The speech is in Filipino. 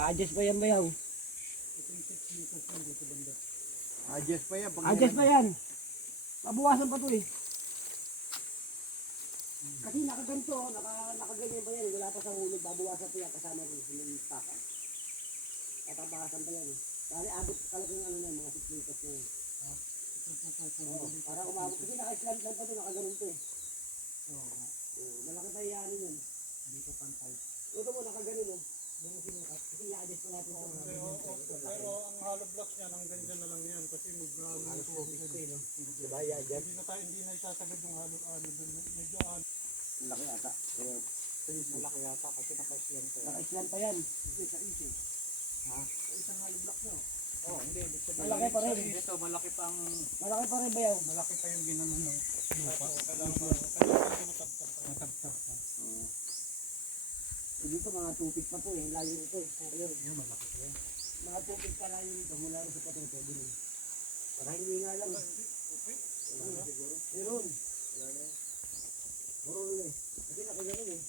Adjust pa yan bayaw. Adjust pa yan. Adjust pa yan. Mabuwasan pa to eh. Kasi nakaganto, nakaganyan pa yan. Wala pa sa hulog, babawasan pa yan kasama rin yung paka. Tatabasan pa yan eh. Kaya abot talagang ano na mga 6 meters na yun. Para umabot. Kasi naka-slant lang pa to, nakaganon to eh. Malaki tayo yan yun. Hindi pa pantay. Ito mo, nakaganon eh. Kasi i-adjust pa natin ito. Pero ang hollow blocks niya, hanggang dyan na lang yan. Kasi mag-ground na po. Diba, i-adjust? Hindi na isasagad yung hollow dun. Medyo Malaki ata. malaki yata kasi naka-slant pa yan. Naka-slant pa yan. Hindi, sa easy. Ha? Isang hollow block nyo. Oo, hindi. Malaki pa rin. Ito, malaki pang... Malaki pa rin bayaw. Malaki pa yung ginanon ng lupa. Kailangan matabtab pa. Dito mga tupig pa to eh. Layo nito eh. Ayun. Yan, malaki pa yan. Mga tupig pa layo nito. Mula rin sa patong pwede rin. Para hindi nga lang. Meron. Meron eh. Kasi nakagano eh.